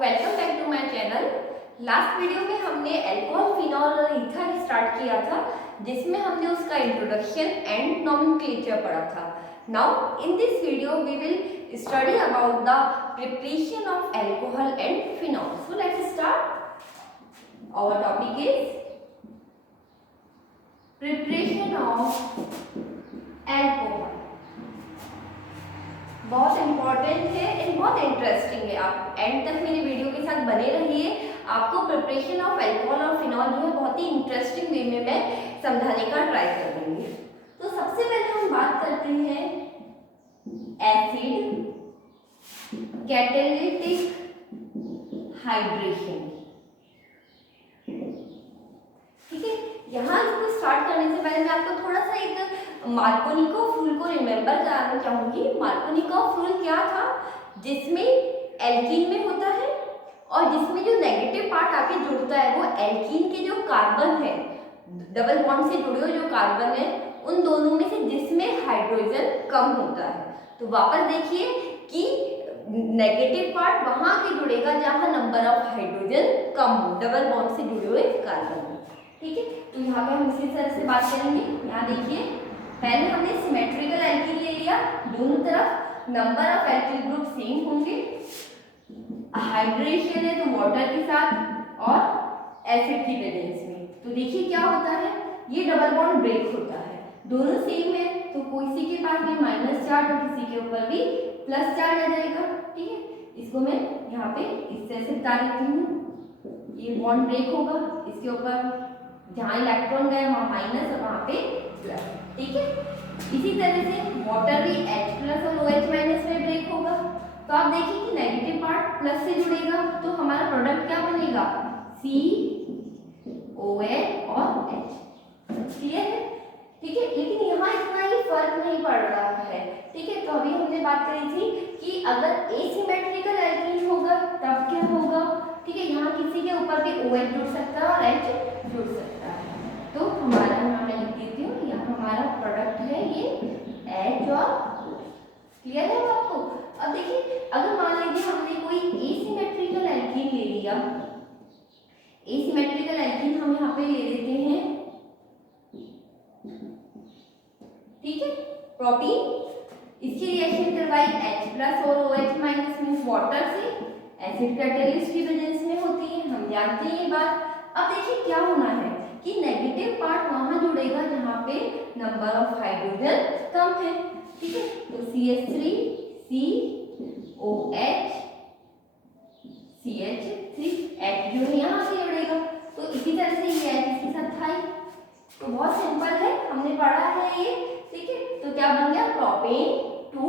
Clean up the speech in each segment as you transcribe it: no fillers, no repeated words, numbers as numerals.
Welcome back to my channel. Last video में हमने alcohol, phenol और ईथर स्टार्ट किया था, जिसमें हमने उसका इंट्रोडक्शन एंड नॉमेनक्लेचर पढ़ा था। Now in this video we will study about the preparation of alcohol and phenol. So let's start. Our topic is preparation of alcohol. बहुत इंपॉर्टेंट है एंड बहुत इंटरेस्टिंग है। आप एंड तक मेरे वीडियो के साथ बने रहिए। आपको प्रिपरेशन ऑफ अल्कोहल और फिनॉल जो है बहुत ही इंटरेस्टिंग वे में मैं समझाने का ट्राई करूंगी। तो सबसे पहले हम बात करते हैं एसिड कैटालिटिक हाइड्रेशन। ठीक है, यहाँ इसको स्टार्ट करने से पहले मैं आपको थोड़ा सा एक मार्कोनिकोव रूल को रिमेम्बर कराना चाहूंगी। मार्कोनिकोव रूल क्या था? जिसमें एल्कीन में होता है और जिसमें जो नेगेटिव पार्ट आके जुड़ता है वो एल्कीन के जो कार्बन है, डबल बॉन्ड से जुड़े हुए जो कार्बन है, उन दोनों में से जिसमें हाइड्रोजन कम होता है। तो वापस देखिए कि नेगेटिव पार्ट वहां के जुड़ेगा जहां नंबर ऑफ हाइड्रोजन कम हो, डबल बॉन्ड से जुड़े हुए कार्बन में। ठीक है, तो यहाँ पे हम इसी तरह से बात करेंगे। यहाँ देखिए, पहले हमने सिमेट्रिकल एल्कीन ले लिया, दोनों तरफ number of alkyl group same होंगे, हाइड्रेशन है तो वाटर के साथ और एसिड की प्रेजेंस में। तो देखिए क्या होता है, ये डबल बॉन्ड ब्रेक होता है, दोनों सेम है तो किसी के पास भी माइनस चार्ज और किसी के ऊपर भी प्लस चार्ज आ जाएगा। ठीक है, इसको मैं यहाँ पे इस तरह से बता देती हूँ। ये बॉन्ड ब्रेक होगा, इसके ऊपर जहाँ इलेक्ट्रॉन गए वहाँ माइनस और वहाँ पे प्लस। ठीक है, इसी तरह से वाटर भी H प्लस और OH माइनस में ब्रेक होगा। तो आप देखिए कि नेगेटिव पार्ट प्लस से जुड़ेगा तो हमारा प्रोडक्ट क्या बनेगा, COH और H। क्लियर है? ठीक है, लेकिन यहाँ इतना ही फर्क नहीं पड़ रहा है। ठीक है, तो अभी हमने बात करी थी कि अगर एसिमेट्रिकल एल्कीन होगा तब क्या होगा। ठीक है, यहाँ किसी के ऊपर भी OH जुड़ सकता है और H जुड़ सकता है। तो हमारा यहाँ मैं लिख देती हूँ, यहाँ हमारा प्रोडक्ट है ये H और क्लियर है आपको। अब देखिए, अगर मान लीजिए हमने कोई एसिमेट्रिकल एल्कीन ले लिया, एसिमेट्रिकल एल्कीन हम यहाँ पे ले लेते हैं, ठीक है, प्रोटीन, इसकी रिएक्शन करवाई H प्लस और OH माइनस मींस वाटर से, एसिड कैटालिस्ट की प्रेजेंस में होती है, हम जानते हैं ये बात। अब देखिए क्या होना है कि नेगेटिव पार्ट वहां जुड़ेगा जहां पे नंबर ऑफ हाइड्रोजन कम है। ठीक है, तो CH3 COH CH3 H जो है यहाँ से जुड़ेगा, तो इसी तरह से ये H इसके साथ था। तो बहुत सिंपल है, हमने पढ़ा है ये। ठीक है, तो क्या बन गया, propane 2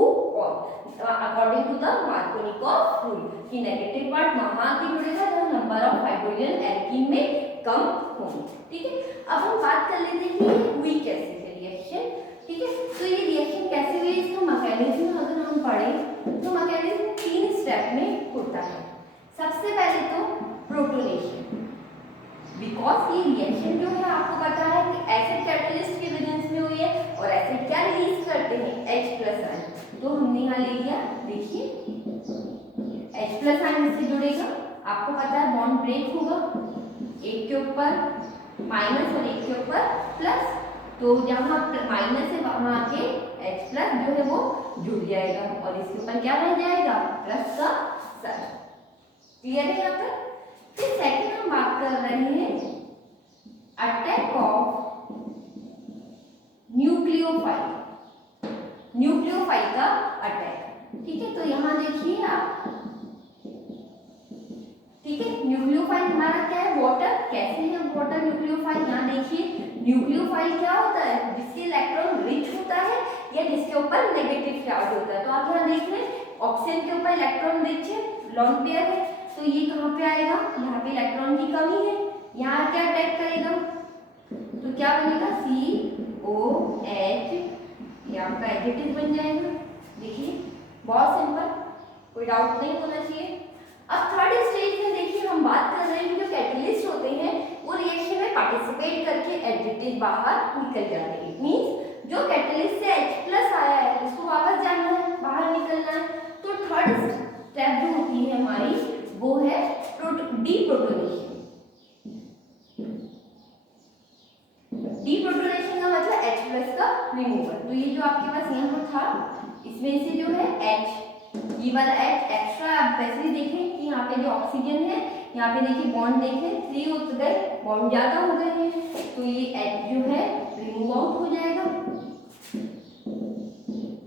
according to the Markovnikov rule कि नेगेटिव पार्ट वहां के जुड़ेगा जहां नंबर ऑफ हाइड्रोजन एल्कीन में कम होंगे। ठीक है, अब हम बात कर लेते हैं कि हुई कैसे है रिएक्शन। ठीक है, तो ये रिएक्शन कैसे हुई, इसका मैकेनिज्म अगर हम पढ़ें तो मैकेनिज्म 3 स्टेप में होता है। सबसे पहले तो प्रोटोनेशन, बिकॉज ये रिएक्शन जो है आपको पता है कि एसिड कैटालिस्ट के प्रेजेंस में हुई है और एसिड क्या रिलीज करते हैं, H प्लस आयन। तो हमने यहाँ ले लिया, देखिए H प्लस आयन इससे जुड़ेगा, आपको पता है बॉन्ड ब्रेक होगा, एक के ऊपर माइनस और एक के ऊपर प्लस, तो जहाँ माइनस है वहां के H प्लस जो है वो जुड़ जाएगा और इसके ऊपर क्या रह जाएगा, प्लस का साइन। क्लियर है यहाँ तक? फिर सेकंड हम बात कर रहे हैं अटैक ऑफ न्यूक्लियोफाइल, न्यूक्लियोफाइल का अटैक। ठीक है, तो यहाँ देखिए आप, ठीक है, न्यूक्लियोफाइल हमारा क्या है, वाटर। कैसे है वाटर न्यूक्लियोफाइल, यहाँ देखिए न्यूक्लियोफाइल क्या होता है, जिसके इलेक्ट्रॉन रिच होता है या जिसके ऊपर नेगेटिव चार्ज होता है। तो आप यहाँ देख रहे हैं ऑक्सीजन के ऊपर इलेक्ट्रॉन रिच है, लोन पेयर है, तो ये कहाँ पे आएगा, यहाँ पे इलेक्ट्रॉन की कमी है, यहाँ क्या अटैक करेगा, तो क्या बनेगा, COH, ये आपका एडिटिव बन जाएगा। देखिए बहुत सिंपल, कोई डाउट नहीं होना चाहिए। अब थर्ड स्टेज में देखिए हम बात कर रहे हैं कि जो कैटलिस्ट होते हैं वो रिएक्शन में पार्टिसिपेट करके एडिटिव बाहर निकल जाते हैं। मींस जो कैटलिस्ट से H प्लस आया है उसको वापस जाना है, बाहर निकलना है। तो थर्ड स्टेप जो होती है हमारी वो है था इसमें से जो है H, ये वाला H एक्स्ट्रा, आप वैसे ही देखें कि यहाँ पे जो ऑक्सीजन है यहाँ पे देखिए बॉन्ड देखें 3 उतर गए, बॉन्ड ज़्यादा हो गए हैं, तो ये H जो है रिमूव आउट हो जाएगा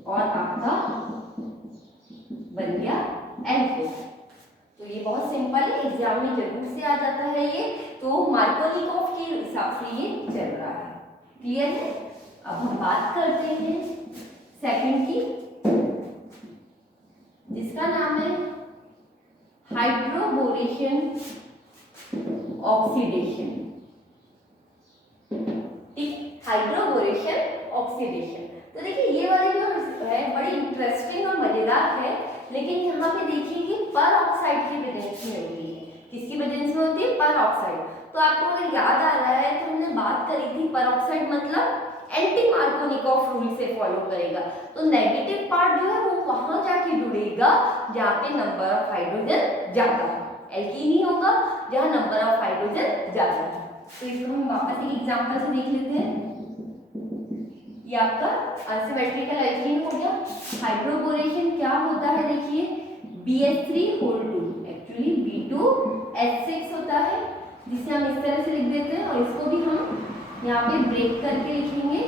और आपका बन गया L4। तो ये बहुत सिंपल है, एग्जाम में जरूर से आ जाता है ये, तो मार्कोनिकॉफ के हिसाब से ये चल रहा है। क्लियर है? अब हम बात करते हैं सेकंड की, जिसका नाम है हाइड्रोबोरेशन ऑक्सीडेशन। ठीक, हाइड्रोबोरेशन ऑक्सीडेशन। तो देखिए ये वाली जो है बड़ी इंटरेस्टिंग और मजेदार है, लेकिन यहाँ पे देखिए कि पर ऑक्साइड की प्रेजेंस में होती है। किसकी प्रेजेंस में होती है? पर ऑक्साइड। तो आपको अगर याद आ रहा है तो हमने बात करी थी पर ऑक्साइड मतलब एंटी मार्कोनिकॉफ रूल से फॉलो करेगा, तो नेगेटिव पार्ट जो है वो वहां जाके जुड़ेगा जहाँ पे नंबर ऑफ हाइड्रोजन ज्यादा है। एल्कीन ही होगा जहाँ नंबर ऑफ हाइड्रोजन ज्यादा है। तो इसको हम वापस एक एग्जांपल से देख लेते हैं। ये आपका अनसिमेट्रिकल एल्कीन हो गया। हाइड्रोबोरेशन क्या होता है? देखिए BH3 होल 2 एक्चुअली B2H6 होता है, जिसे हम इस तरह से लिख देते हैं और इसको भी हम यहाँ पे ब्रेक करके लिखेंगे।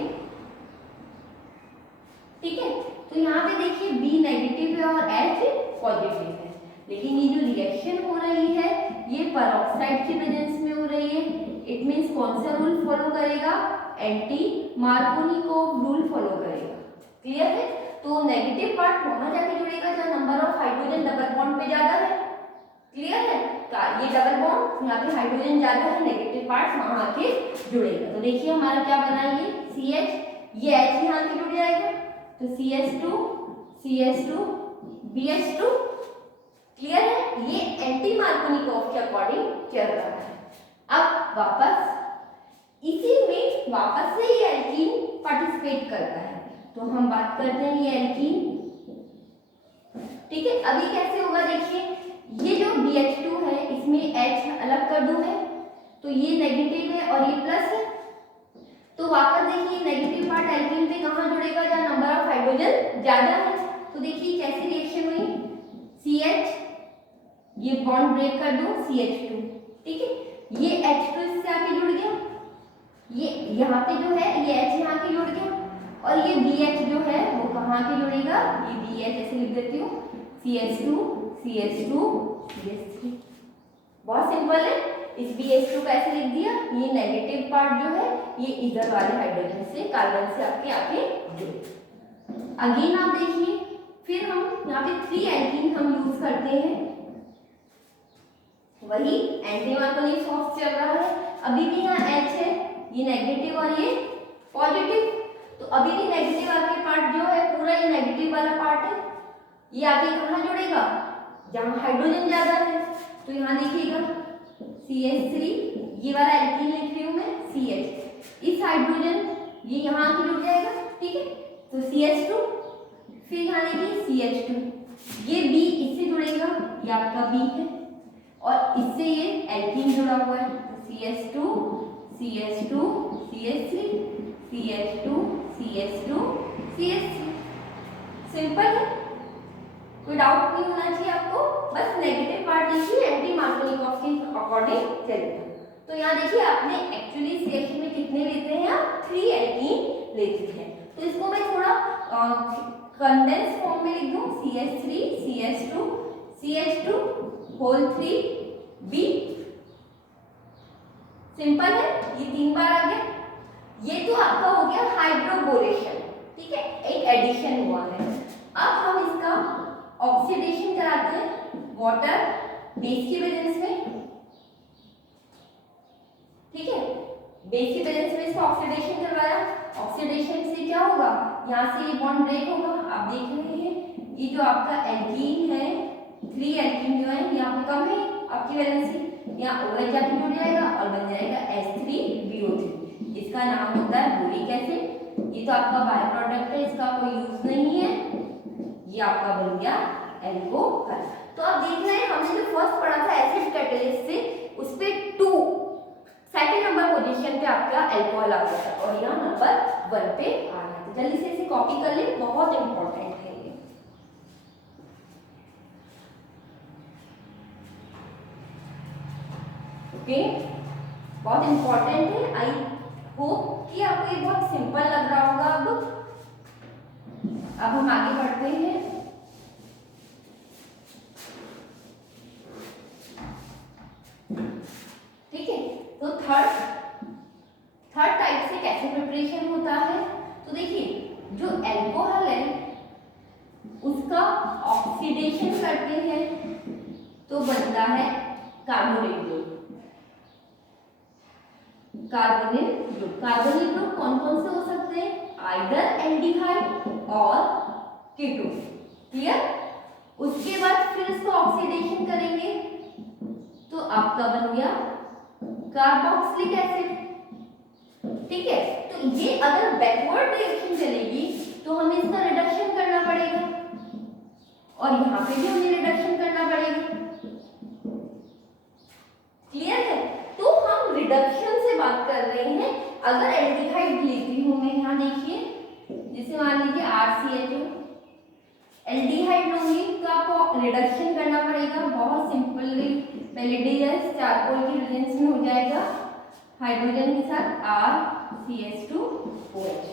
ठीक है, तो यहाँ पे देखिए B नेगेटिव है और H पॉजिटिव है, लेकिन ये जो रिएक्शन हो रही है ये परऑक्साइड की प्रेजेंस में हो रही है। इट मींस कौन सा रूल फॉलो करेगा? एंटी मार्कोनिकॉफ रूल फॉलो करेगा। क्लियर है? तो नेगेटिव पार्ट वहां जाके जुड़ेगा जहाँ number of hydrogen double bond पे ज्यादा है। क्लियर है? ये डबल बॉन्ड यहाँ पे हाइड्रोजन ज्यादा है, नेगेटिव पार्ट वहां आके जुड़ेगा। तो देखिए हमारा क्या बना, ये CH, ये H यहाँ के जुड़ जाएगा, तो CH2 BH2। क्लियर है? ये एंटी मार्कोनिकॉफ के अकॉर्डिंग चल रहा है। अब वापस इसी में वापस से ये एल्कीन पार्टिसिपेट करता है, तो हम बात करते हैं ये एल्कीन। ठीक है, अभी कैसे होगा? देखिए ये जो BH2 है इसमें H अलग कर दूं मैं, तो ये नेगेटिव है और ये प्लस है, तो वापस देखिए नेगेटिव पार्ट एल्कीन पे कहाँ जुड़ेगा? जहाँ नंबर ऑफ हाइड्रोजन ज्यादा है। तो देखिए कैसी रिएक्शन हुई, CH, ये बॉन्ड ब्रेक कर दो CH2। ठीक है, ये H2 इससे आके जुड़ गया, ये यहाँ पे जो है ये H यहाँ के जुड़ गया, और ये BH जो है वो कहाँ के जुड़ेगा? ये BH ऐसे लिख देती हूँ, CH2 CH3। बहुत सिंपल है, इस BH2 को ऐसे लिख दिया, ये नेगेटिव पार्ट जो है ये इधर वाले हाइड्रोजन से, कार्बन से आपके आके जुड़े। अगेन आप देखिए, फिर हम यहाँ पे 3 एल्कीन हम यूज करते हैं, वही एंटी मार्कोनिकॉफ चल रहा है। अभी भी यहाँ H है, ये नेगेटिव और ये पॉजिटिव, तो अभी भी नेगेटिव आके पार्ट जो है पूरा ये नेगेटिव वाला पार्ट है, ये आगे कहाँ जुड़ेगा? जहाँ हाइड्रोजन ज्यादा है। तो यहाँ देखिएगा CH3, ये वाला एल्कीन लिख रही हूँ मैं CH, इस हाइड्रोजन ये यहाँ आके जुड़ जाएगा। ठीक है, तो CH2, फिर यहाँ देखिए CH2, ये B इससे जुड़ेगा, ये आपका B है, और इससे ये एल्कीन जुड़ा हुआ है, CH2 CH3 CH3। सिंपल है, कोई डाउट नहीं होना चाहिए आपको, बस नेगेटिव पार्ट देखिए एंटी मार्कोनिकॉफ के अकॉर्डिंग चलेगा। तो यहाँ देखिए आपने एक्चुअली इस रिएक्शन में कितने लेते हैं? आप 3 एल्कीन लेते हैं। तो इसको मैं थोड़ा कंडेंस फॉर्म में लिख दूं, CH3 CH2 whole 3B। Simple है, ये 3 बार आ गया। ये तो आपका हो गया हाइड्रोबोरेशन। ठीक है, एक एडिशन हुआ है। अब हम इसका ऑक्सीडेशन कराते हैं वाटर बेस की प्रेजेंस में। ठीक है, बेस की प्रेजेंस में इसका ऑक्सीडेशन करवाया। ऑक्सीडेशन से क्या होगा? यहाँ से ये बॉन्ड ब्रेक होगा। आप देख रहे हैं ये जो आपका एल्कीन है, 3 एल्कीन जो है यहाँ पे कम है आपकी वैलेंसी, यहाँ OH जाके जुड़ जाएगा और बन जाएगा H3BO3। इसका नाम होता है बोरिक एसिड। ये तो आपका बाय प्रोडक्ट है, इसका कोई यूज नहीं है। ये आपका बन गया एल्कोहल। तो आप देख रहे हैं हमने जो फर्स्ट पढ़ा था एसिड कैटलिस्ट से, उस पे 2 सेकंड नंबर पोजीशन पे आपका एल्कोहल आता था और यहाँ नंबर 1 पे आ रहा था। जल्दी से इसे कॉपी कर ले, बहुत इंपॉर्टेंट है ये। ओके, बहुत इंपॉर्टेंट है। आई होप कि आपको ये बहुत सिंपल लग रहा होगा। अब हम आगे बढ़ते हैं। ठीक है, तो थर्ड टाइप से कैसे प्रिपरेशन होता है, तो देखिए जो एल्कोहल है उसका ऑक्सीडेशन करते हैं तो बनता है कार्बोनिल ग्रुप। कार्बोनिल ग्रुप कौन कौन से हो सकते हैं, आइदर एल्डिहाइड और कीटोन। क्लियर। उसके बाद फिर इसको ऑक्सीडेशन करेंगे तो आपका बन गया कार्बोक्सिलिक एसिड। ठीक है, तो ये अगर बैकवर्ड रिएक्शन चलेगी तो हमें इसका रिडक्शन करना पड़ेगा और यहाँ पे भी हमें रिडक्शन करना पड़ेगा। क्लियर है। तो हम रिडक्शन से बात कर रहे हैं। अगर एल्डिहाइड लेती हूं मैं, यहाँ देखिए, जैसे मान लीजिए RCHO, एल्डिहाइड लूंगी तो आपको रिडक्शन करना पड़ेगा। बहुत सिंपली पहले डीएस चारकोल की रिलेशन में हो जाएगा हाइड्रोजन के साथ RCH2OH।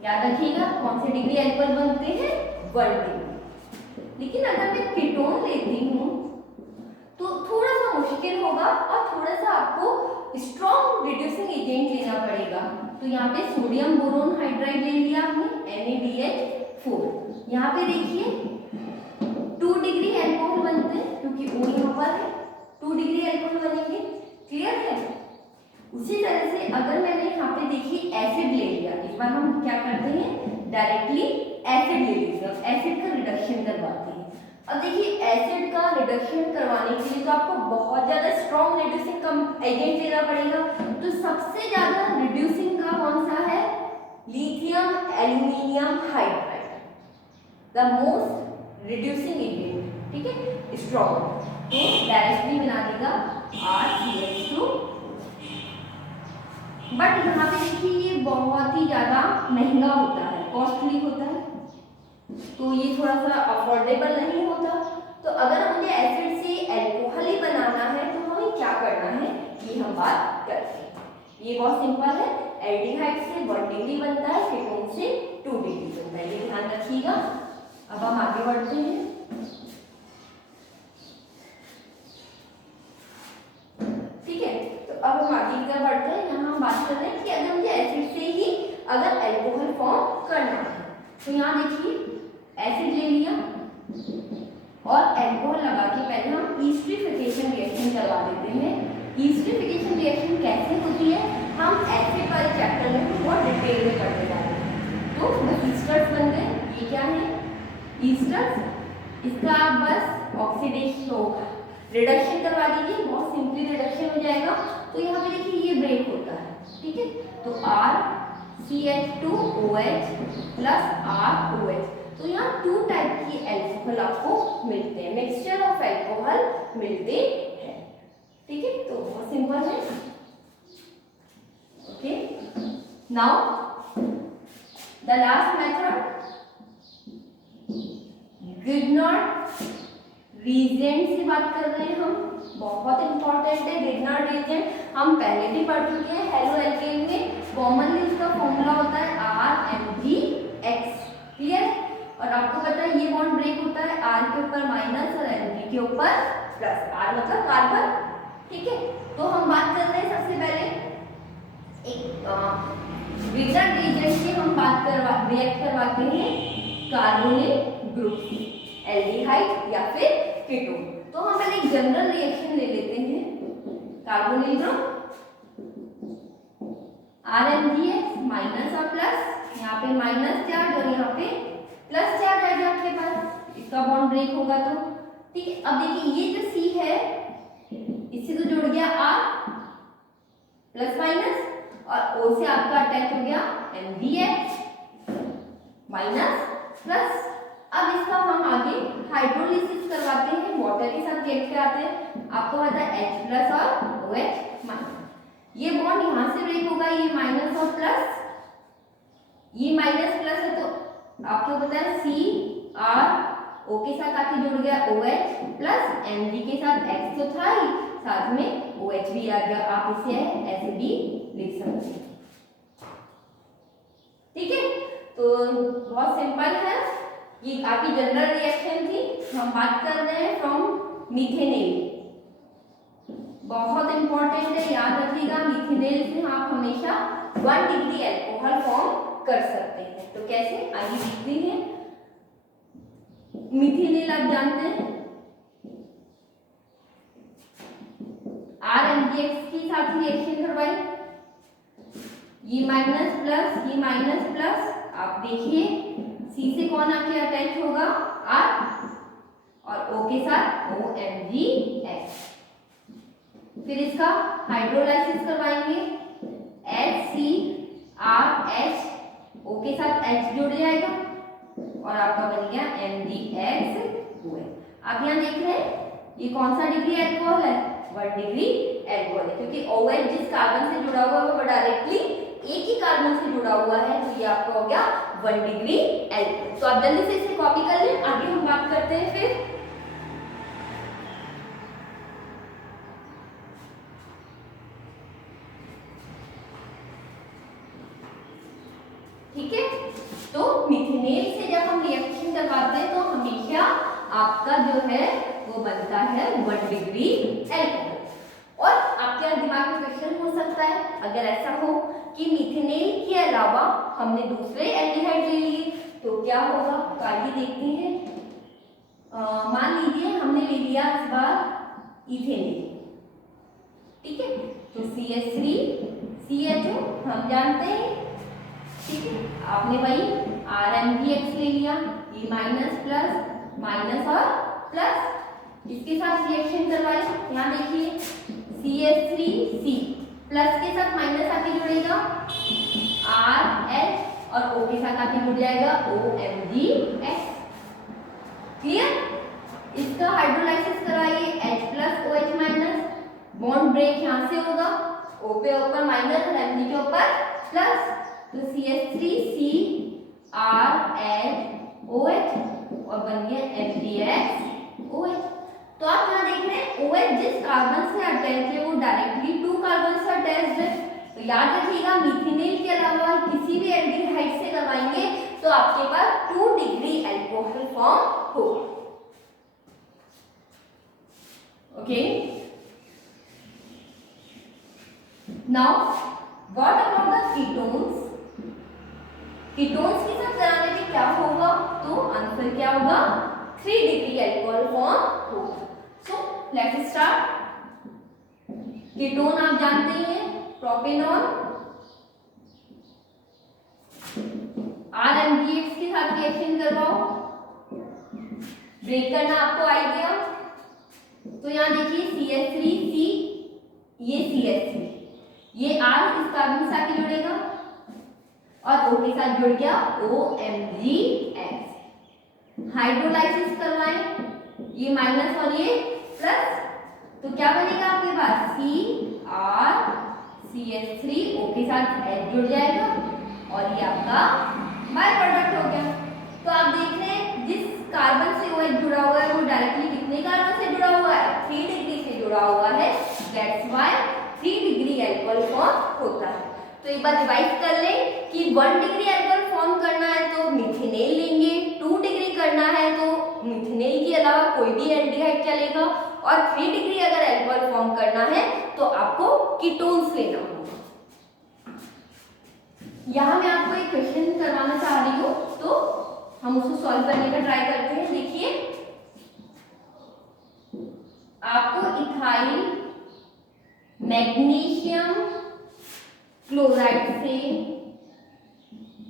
याद रखिएगा कौन से डिग्री एल्कोहल बनते हैं, 1 डिग्री। लेकिन अगर मैं कीटोन लेती हूँ तो थोड़ा सा मुश्किल होगा और थोड़ा सा आपको स्ट्रॉन्ग रिड्यूसिंग एजेंट लेना पड़ेगा। तो यहाँ पे सोडियम बोरोन हाइड्राइड ले लिया हमने, NaBH4। यहाँ पे देखिए 2 डिग्री एल्कोहल बनते हैं क्योंकि O यहाँ पर है, 2 डिग्री एल्कोहल बनेंगे। क्लियर है। उसी तरह से अगर मैंने यहाँ पे देखिए एसिड ले लिया, इस बार हम क्या करते हैं, डायरेक्टली एसिड ले लेते हैं, एसिड का रिडक्शन करवाते हैं। अब देखिए एसिड का रिडक्शन करवाने के लिए तो आपको बहुत ज्यादा स्ट्रॉन्ग रिड्यूसिंग एजेंट लेना पड़ेगा। तो सबसे ज्यादा रिड्यूसिंग का कौन सा है, lithium aluminium hydride, the most reducing agent. ठीक है, स्ट्रॉन्ग, तो डायरेक्टली बना देगा RCH2। बट यहाँ पे देखिए ये बहुत ही ज्यादा महंगा होता है, कॉस्टली होता है, तो ये थोड़ा सा अफोर्डेबल नहीं होता। तो अगर मुझे एसिड से एल्कोहल ही बनाना है तो हमें क्या करना है, ये हम बात करते हैं। ये बहुत सिंपल है। एल्डिहाइड से 1 डिग्री बनता है, कीटोन से 2 डिग्री बनता है, ये ध्यान रखिएगा। अब हम आगे बढ़ते हैं। ठीक है, तो अब हम आगे क्या बढ़ते हैं, यहाँ हम बात कर रहे हैं कि अगर मुझे एसिड से ही अगर एल्कोहल फॉर्म करना है तो यहाँ देखिए एसिड ले लिया और एल्कोहल लगा के पहले हम ईस्टरिफिकेशन रिएक्शन करवा देते हैं। ईस्टरिफिकेशन रिएक्शन कैसे होती है हम एसिड वाले चैप्टर में बहुत डिटेल में पढ़ने जा रहे हैं। तो ईस्टर्स बन गए, ये क्या है, ईस्टर्स। इसका आप बस ऑक्सीडेशन होगा, रिडक्शन करवा दीजिए, बहुत सिंपली रिडक्शन हो जाएगा। तो यहाँ पे देखिए ये ब्रेक होता है। ठीक है, तो RCH2OH प्लस ROH। तो यहाँ 2 टाइप की एल्कोहल आपको मिलते हैं, मिक्सचर ऑफ एल्कोहल मिलते हैं। ठीक है, तो बहुत सिंपल है। Okay, now the last method, Grignard reagent से बात कर रहे हैं हम, बहुत इंपॉर्टेंट है ग्रिग्नार्ड रीजेंट। हम पहले भी पढ़ चुके हैं हेलो एल्केन में। कॉमनली उसका फॉर्मूला होता है RMgX। क्लियर। और आपको पता है ये बॉन्ड ब्रेक होता है R के ऊपर माइनस और Mg के ऊपर प्लस, R मतलब कार्बन। ठीक है, तो हम बात कर रहे हैं सबसे पहले एक ग्रिग्नार्ड रीजेंट की हम बात रिएक्ट करवाते हैं कार्बोनिल ग्रुप, एल्डिहाइड या फिर कीटोन। तो हम पहले एक जनरल रिएक्शन ले लेते हैं, कार्बोनिल ग्रुप RMgX माइनस और प्लस, यहाँ पे माइनस चार्ज और यहाँ पे प्लस चार्ज आ जाए आपके पास, इसका बॉन्ड ब्रेक होगा तो। ठीक है, अब देखिए ये जो C है इससे तो जुड़ गया R प्लस माइनस और O से आपका अटैच हो गया MgX माइनस प्लस। अब इसका हम आगे हाइड्रोलिसिस करवाते हैं, वाटर के साथ रिएक्ट कराते हैं। आपको पता है H प्लस और OH माइनस, ये बॉन्ड यहाँ से ब्रेक होगा, ये माइनस और प्लस ये माइनस प्लस है तो आपको पता है CR O के साथ आके जुड़ गया OH प्लस Mg के साथ X तो था ही, साथ में OH भी आ गया। आप इसे ऐसे भी लिख सकते हैं। ठीक है, तो बहुत सिंपल है, ये आपकी जनरल रिएक्शन थी। हम बात कर रहे हैं फ्रॉम मिथेनेल। बहुत इंपॉर्टेंट है, याद रखिएगा। मिथेनेल से आप हमेशा 1 डिग्री अल्कोहल फॉर्म कर सकते हैं। तो कैसे, आइए देखते हैं। मिथेनेल आप जानते हैं RMgX के साथ रिएक्शन करवाई, ये माइनस प्लस, आप देखिए C से कौन आके अटैच होगा R, और O के साथ OMgX। फिर इसका हाइड्रोलाइसिस करवाएंगे, HCrH, O के साथ H जुड़ जाएगा और आपका बन गया MgX। आप यहाँ देख रहे हैं ये कौन सा डिग्री अल्कोहल है, 1 डिग्री अल्कोहल है, क्योंकि OH जिस कार्बन से जुड़ा हुआ है वो डायरेक्टली एक ही कार्बन से जुड़ा हुआ है, तो ये आपका हो गया 1 डिग्री अल्कोहल। तो आप जल्दी से इसे कॉपी कर लें, आगे हम बात करते हैं फिर। ठीक है, तो मिथेनेल से जब हम रिएक्शन करवाते हैं तो हमेशा आपका जो है वो बनता है 1 डिग्री अल्कोहल। और आपके दिमाग में क्वेश्चन हो सकता है, अगर ऐसा हो कि मिथेनेल के अलावा हमने दूसरे एल्डिहाइड ले लिए तो क्या होगा, तो आइए देखते हैं। मान लीजिए हमने ले लिया इस बार इथेनेल, ठीक है, तो CH3CHO हम जानते हैं, ठीक है। आपने वही RMgX ले लिया, ये माइनस प्लस और प्लस, इसके साथ रिएक्शन करवाई। यहाँ देखिए CH3C प्लस के साथ माइनस आके जुड़ेगा RH और O के साथ आके जुड़ जाएगा OMgX। क्लियर, इसका हाइड्रोलाइसिस कराइए, H plus OH minus, bond break यहाँ से होगा, O पे ऊपर माइनस और Mg के ऊपर प्लस, तो CH3CrHOH और बन गया MgXOH। तो आप यहाँ देख रहे हैं OH जिस कार्बन से अटैच है वो डायरेक्टली 2 कार्बन से अटैच्ड है। तो याद रखिएगा मिथेनेल के अलावा किसी भी एल्डिहाइड से करवाएंगे तो आपके पास 2 डिग्री अल्कोहल फॉर्म होगा। Okay, now what about the ketones. Ketones के साथ कराने में क्या होगा, तो आंसर क्या होगा, 3 डिग्री अल्कोहल फॉर्म होगा। सो लेट्स स्टार्ट। कीटोन आप जानते ही हैं, प्रोपेनॉल, RMgX के साथ रिएक्शन करवाओ, ब्रेक करना आपको आइडिया। तो यहाँ देखिए CH3C, ये CH3, ये R इस कार्बन से आके जुड़ेगा और O के साथ जुड़ गया OMgX। हाइड्रोलाइसिस करवाएं, ये माइनस और ये प्लस, तो क्या बनेगा आपके पास CrCH3, O के साथ H जुड़ जाएगा और ये आपका बाय प्रोडक्ट हो गया। तो आप देख रहे हैं जिस कार्बन से OH जुड़ा हुआ है वो डायरेक्टली कितने कार्बन से जुड़ा हुआ है, 3 डिग्री से जुड़ा हुआ है, that's why 3 degree alcohol form होता है। तो एक बार रिवाइज कर लें कि 1 डिग्री अल्कोहल फॉर्म करना है तो मिथेनेल लेंगे, 2 डिग्री करना है तो मिथेनेल के अलावा कोई भी एल्डिहाइड चलेगा, और 3 डिग्री अगर अल्कोहल फॉर्म करना है तो आपको कीटोन्स लेना होगा। यहाँ मैं आपको एक क्वेश्चन करवाना चाह रही हूँ, तो हम उसको सॉल्व करने का ट्राई करते हैं। देखिए आपको इथाइल मैग्नीशियम क्लोराइड से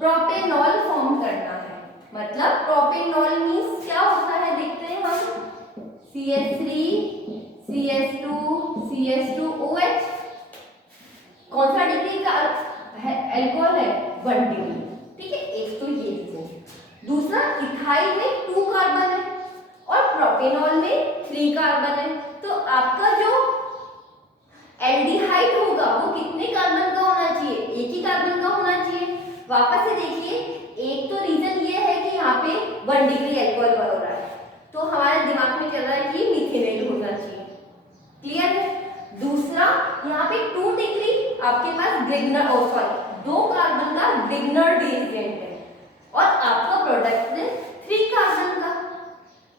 प्रोपेनॉल फॉर्म करना है। मतलब प्रोपेनॉल मींस क्या होता है, देखते हैं हम, CH3 CH2 CH2OH, कौन सा डिग्री का अल्कोहल है, 1 डिग्री, ठीक है। एक तो ये रीजन, दूसरा इथाइल में 2 कार्बन है और प्रोपेनॉल में 3 कार्बन है, तो आपका जो एल्डिहाइड होगा वो कितने कार्बन का होना चाहिए, एक ही कार्बन का होना चाहिए। वापस से देखिए, एक तो रीजन ये है कि यहाँ पे 1 डिग्री अल्कोहल हो रहा है, तो हमारे दिमाग में चल रहा है कि मिथेनॉल होना चाहिए। क्लियर है? दूसरा, यहाँ पे 2 डिग्री आपके पास ग्रिग्नर, सॉरी 2 कार्बन का ग्रिग्नर रिएजेंट है और आपका प्रोडक्ट है 3 कार्बन का,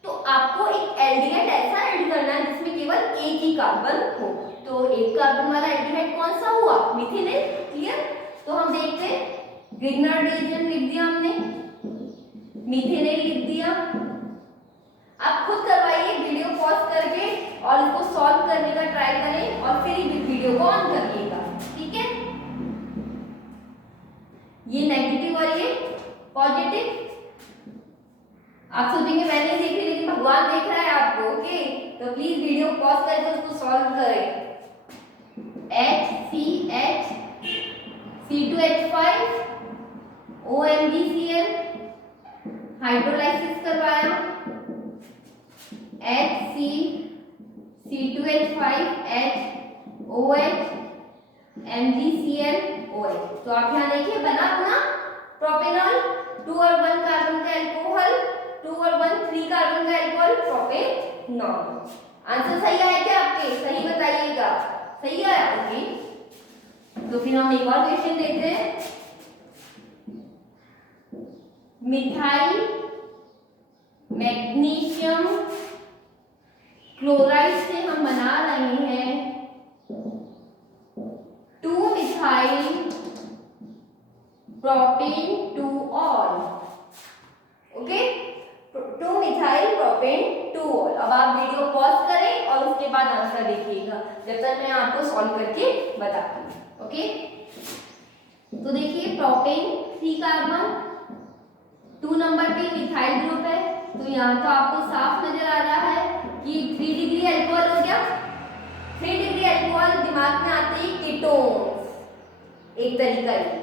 तो आपको एक एल्डिहाइड ऐसा ऐड करना है जिसमें केवल एक ही कार्बन हो। तो एक कार्बन वाला एल्डिहाइड कौन सा हुआ? मिथेनॉल। क्लियर? तो हम देखते हैं, ग्रिग्नर रिएजेंट लिख दिया हमने, मिथेनॉल लिख दिया। आप खुद करवाइए, वीडियो पॉज करके और इसको सॉल्व करने का ट्राई करें और फिर ही वीडियो को ऑन करिएगा। ठीक है? ये नेगेटिव और ये पॉजिटिव। आप सोचेंगे मैं नहीं देख रही, लेकिन भगवान देख रहा है आपको। ओके, तो प्लीज वीडियो पॉज करके उसको सॉल्व करें। HCH C2H5 OMgCl हाइड्रोलाइसिस करवाया, HC C2H5H OH MgCl OH। तो आप यहाँ देखिए बना अपना प्रोपेनॉल, 2 और 1 कार्बन का अल्कोहल, 2 और 1 3 कार्बन का अल्कोहल, प्रोपेनॉल। आंसर सही आया क्या आपके? सही बताइएगा। सही आया? ओके, तो फिर हम एक और क्वेश्चन देखते हैं। मिथाइल मैग्नीशियम क्लोराइड से हम बना रहे हैं 2 मिथाइल प्रोपेन 2-ऑल। ओके, 2 मिथाइल प्रोपेन 2-ऑल। अब आप वीडियो पॉज करें और उसके बाद आंसर देखिएगा, जब तक मैं आपको सॉल्व करके बताती हूँ। ओके, तो देखिए प्रोपेन 3 कार्बन, 2 नंबर पे मिथाइल ग्रुप है, तो यहाँ तो आपको साफ नजर आ रहा है कि 3 डिग्री अल्कोहल हो गया। 3 डिग्री अल्कोहल दिमाग में आते ही कीटोन्स, एक तरीका है।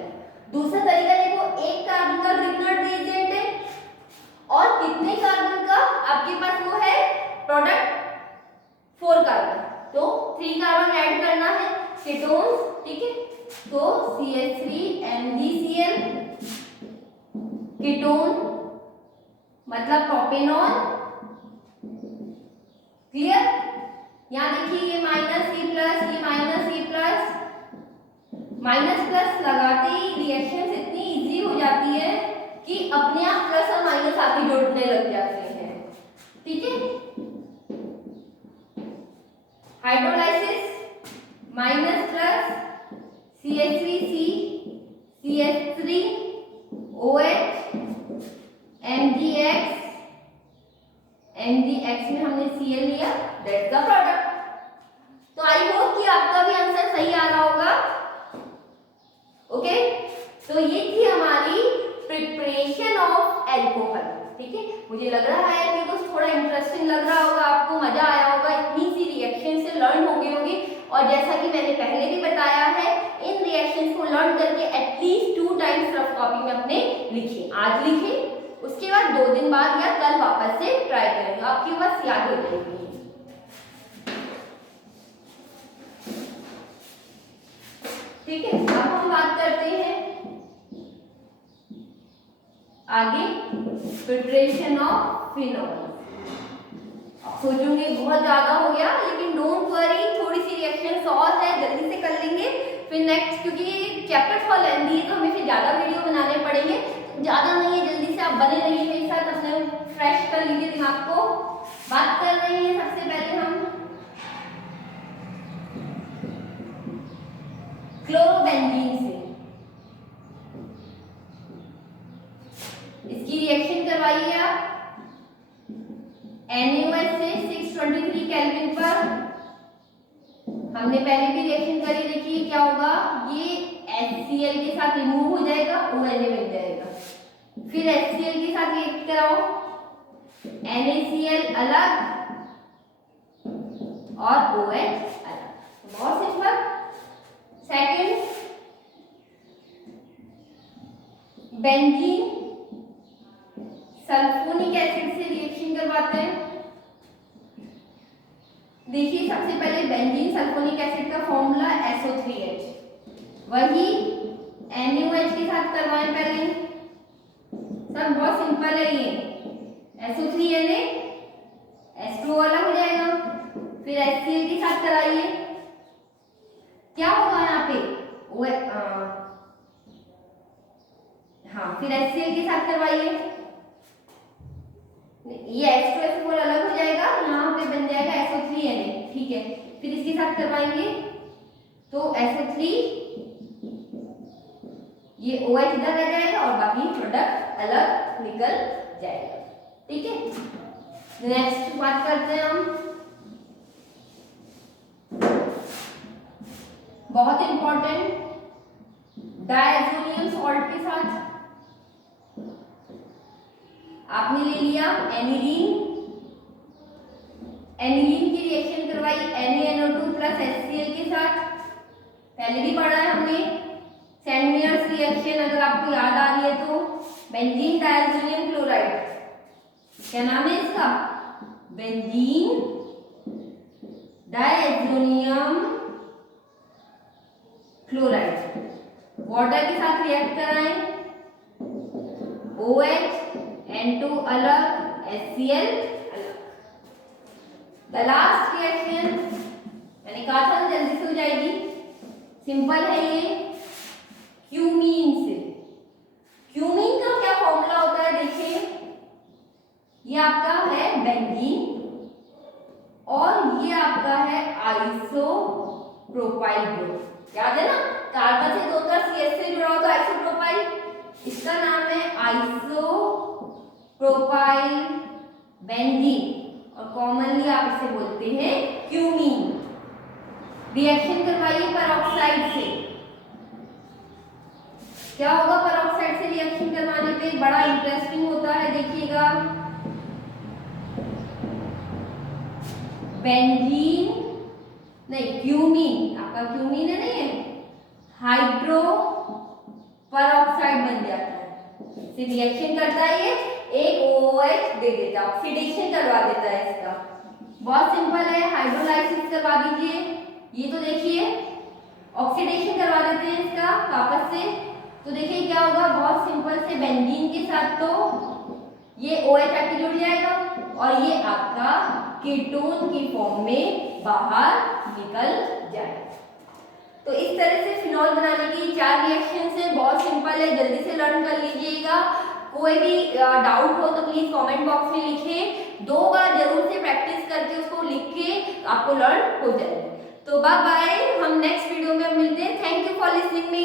दूसरा तरीका देखो, एक कार्बन का ग्रिग्नर रिएजेंट है और कितने कार्बन का आपके पास वो है प्रोडक्ट? 4 कार्बन, तो 3 कार्बन ऐड करना है, कीटोन्स। ठीक है, तो CH3MgCl कीटोन मतलब प्रोपेनॉल। क्लियर? यहाँ देखिए ये माइनस ये प्लस, ये माइनस ये प्लस, माइनस प्लस लगाते ही रिएक्शन इतनी इजी हो जाती है कि अपने आप प्लस और माइनस आके जोड़ने लग जाते हैं। ठीक है, hydrolysis minus plus CH3C CH3 OH MgX, MgX में हमने Cl लिया, दैट्स द प्रोडक्ट। तो आई होप कि आपका भी आंसर सही आ रहा होगा। ओके, तो ये थी हमारी प्रिपरेशन ऑफ अल्कोहल। ठीक है, मुझे लग रहा है कि कुछ थोड़ा इंटरेस्टिंग लग रहा होगा, आपको मजा आया होगा, इतनी सी रिएक्शन से लर्न हो गई होगी। और जैसा कि मैंने पहले भी बताया है, इन रिएक्शंस को लर्न करके एटलीस्ट 2 टाइम्स रफ कॉपी में अपने लिखिए। आज लिखिए, उसके बाद 2 दिन बाद या कल वापस से ट्राई करेंगे, आपकी बस याद हो जाएगी। ठीक है, अब हम बात करते हैं आगे प्रिपरेशन ऑफ फिनॉल। सोचूंगी बहुत ज्यादा हो गया, लेकिन डोंट वरी, थोड़ी सी रिएक्शंस और है, जल्दी से कर लेंगे। फिर नेक्स्ट, क्योंकि चैप्टर थोड़ा लेंथी है तो हमें फिर ज्यादा वीडियो बनाने पड़ेंगे, ज्यादा नहीं है, जल्दी से आप बने रहिए मेरे साथ, अपने फ्रेश कर लीजिए दिमाग को। बात कर रहे हैं सबसे पहले हम क्लोरोबेंजीन से। इसकी रिएक्शन करवाइए आप NaOH से 623 केल्विन पर। हमने पहले भी रिएक्शन करी, देखिए क्या होगा, ये HCl के साथ रिमूव हो जाएगा, ONA बन जाएगा। फिर HCl के साथ रिएक्ट कराओ, NaCl अलग और OH अलग, बहुत simple. Second, benzene sulphonic acid से रिएक्शन करवाते हैं। देखिए सबसे पहले बेंजीन सल्फोनिक एसिड का फॉर्मूला SO3H, वही NaOH के साथ करवाएं पहले, सब बहुत सिंपल है ये। SO3Na H2O अलग हो जाएगा, फिर HCl के साथ कराइए, क्या होगा यहाँ पे हाँ, फिर HCl के साथ करवाइए, ये H2SO4 अलग हो जाएगा, यहाँ पे बन जाएगा SO3Na, ठीक है। फिर इसके साथ करवाएंगे तो SO3, ये OH इधर रह जाएगा और बाकी प्रोडक्ट अलग निकल जाएगा, ठीक है। नेक्स्ट बात करते हैं हम, बहुत इंपॉर्टेंट, डायज़ोनियम सॉल्ट के साथ आपने ले लिया एनिलीन, एनिलीन की रिएक्शन करवाई NaNO2 प्लस HCl के साथ, पहले भी पढ़ा है हमने, सेंट मेयर्स रिएक्शन अगर आपको याद आ रही है तो, बेंजीन डायज़ोनियम क्लोराइड, क्या नाम है इसका, बेंजीन डायज़ोनियम क्लोराइड, वाटर के साथ रिएक्ट कराएं, OH N2 अलग, HCl अलग। द लास्ट रिएक्शन मैंने कहा था जल्दी से हो जाएगी, सिंपल है ये, क्यूमीन से। क्यूमीन का क्या फॉर्मूला होता है देखिए, ये आपका है बेंजीन और ये आपका है आइसोप्रोपाइल ग्रुप, याद है ना, कार्बन से 2 CH से जुड़ा हो तो आइसोप्रोपाइल, इसका नाम है आइसोप्रोपाइल बेंजीन और कॉमनली आप इसे बोलते हैं क्यूमीन। रिएक्शन करवाइए पेरोक्साइड से, क्या होगा पेरोक्साइड से रिएक्शन करवाने पे, बड़ा इंटरेस्टिंग होता है, देखिएगा, बेंजीन नहीं क्यूमीन, आपका क्यूमीन है नहीं है, हाइड्रो पेरोक्साइड बन जाता है, से रिएक्शन करता है ये, एक OH दे देता है, ऑक्सीडेशन करवा देता है इसका, बहुत सिंपल है, हाइड्रोलाइसिस करवा दीजिए, ये तो देखिए ऑक्सीडेशन करवा देते हैं इसका वापस से, तो देखिए क्या होगा, बहुत सिंपल से बेंजीन के साथ तो ये OH आके जुड़ जाएगा और ये आपका कीटोन की फॉर्म में बाहर निकल जाएगा। तो इस तरह से फिनॉल बनाने की 4 रिएक्शंस है, बहुत सिंपल है, जल्दी से लर्न कर लीजिएगा। कोई भी डाउट हो तो प्लीज कमेंट बॉक्स में लिखें, 2 बार जरूर से प्रैक्टिस करके उसको लिख के आपको लर्न हो जाएगा। तो बाय बाय, हम नेक्स्ट वीडियो में मिलते हैं। Thank you for listening me.